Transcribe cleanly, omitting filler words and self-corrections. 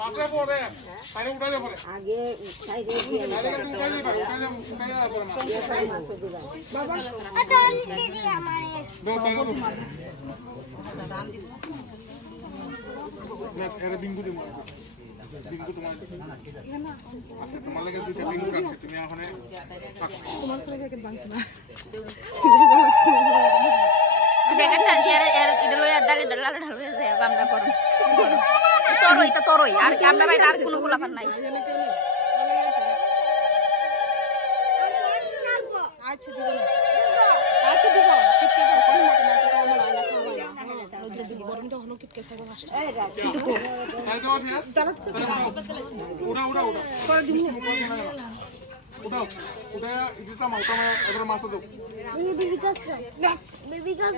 মাথা পড়ে আরে উঠালে পড়ে আগে সাইডে দিয়ে আরে উঠালে পড়ে উঠালে পড়ে বাবা এরা বিঙ্গু দিমু বিঙ্গু তোমার আছে তোমার লাগে দুইটা বিঙ্গু রাখছে তুমি এখানে তোমার সাথে কে বাংলা না বেগাটা এটা লই আর ডালে ডালে ঢালবে যে আমরা করব তরই আর আমরা ভাই আর কোনো গোলাপান নাই আচ্ছা দিব আচ্ছা দিব কিটকে আছে মত মত আমরা না খাওয়া গরম তো হলো কিটকে খাবো ফার্স্ট এই রাজি কালকে আসিস উড়া উড়া উড়া করে দিমু উঠাও উঠা দিতাম ওটা এবারে মাছ দাও বেবি কাজ